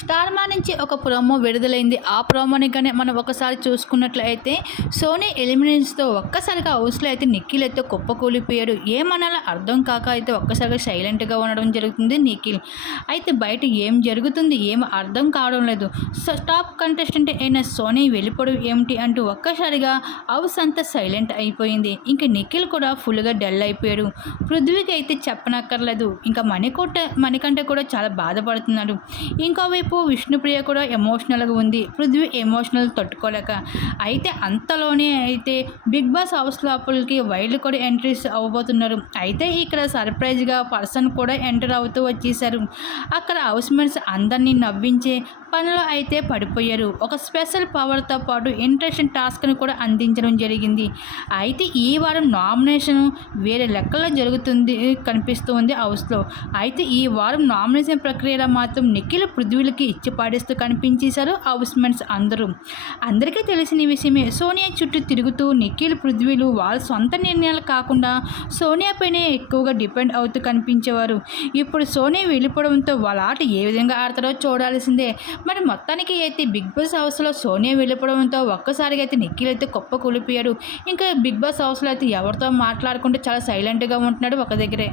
Star మా నుంచి ఒక ప్రోమో విడుదలైంది. ఆ ప్రోమోని కానీ మనం ఒకసారి చూసుకున్నట్లయితే సోనీ ఎలిమినేషన్స్తో ఒక్కసారిగా హౌస్లో అయితే నిఖిల్ అయితే కుప్పకూలిపోయాడు ఏమనాలో అర్థం కాక అయితే ఒక్కసారిగా సైలెంట్గా ఉండడం జరుగుతుంది నిఖిల్. అయితే బయట ఏం జరుగుతుంది? ఏం అర్థం కావడం లేదు. సో టాప్ కంటెస్టెంట్ అయిన సోనీ వెళ్ళిపోవడం ఏమిటి అంటూ ఒక్కసారిగా హౌస్ అంతా సైలెంట్ అయిపోయింది. ఇంకా నిఖిల్ కూడా ఫుల్గా డల్ అయిపోయాడు. పృథ్వీకి అయితే చెప్పనక్కర్లేదు. ఇంకా మణికొట్ట మణికంటే కూడా చాలా బాధపడుతున్నాడు ఇంకోవైపు విష్ణుప్రియ కూడా ఎమోషనల్గా ఉంది. పృథ్వీ ఎమోషనల్ తట్టుకోలేక. అయితే అంతలోనే అయితే బిగ్ బాస్ హౌస్ లోపలికి వైల్డ్ కూడా ఎంట్రీస్ అవ్వబోతున్నారు. అయితే ఇక్కడ సర్ప్రైజ్గా పర్సన్ కూడా ఎంటర్ అవుతూ వచ్చేసారు. అక్కడ హౌస్ మేట్స్ అందరినీ నవ్వించే పనిలో అయితే పడిపోయారు. ఒక స్పెషల్ పవర్తో పాటు ఇంట్రెస్టింగ్ టాస్క్ని కూడా అందించడం జరిగింది. అయితే ఈ వారం నామినేషన్ వేరే లెక్కల్లో జరుగుతుంది కనిపిస్తుంది హౌస్లో. అయితే ఈ వారం నామినేషన్ ప్రక్రియలో మాత్రం నిఖిల్ పృథ్వీలకి ఇచ్చి పాడేస్తూ కనిపించేశారు హౌస్ మేట్స్ అందరూ. అందరికీ తెలిసిన విషయమే సోనియా చుట్టూ తిరుగుతూ నిఖిల్ పృథ్వీలు వాళ్ళ సొంత నిర్ణయాలు కాకుండా సోనియా పైనే ఎక్కువగా డిపెండ్ అవుతూ కనిపించేవారు. ఇప్పుడు సోనియా వెళ్ళిపోవడంతో వాళ్ళ ఆట ఏ విధంగా ఆడతారో చూడాల్సిందే. మరి మొత్తానికి అయితే బిగ్ బాస్ హౌస్లో సోనియా వెళ్ళిపోవడంతో ఒక్కసారిగా అయితే నిఖిల్ అయితే కుప్ప కూలిపోయాడు. ఇంకా బిగ్ బాస్ హౌస్లో అయితే ఎవరితో మాట్లాడుకుంటే చాలా సైలెంట్గా ఉంటున్నాడు ఒక దగ్గరే.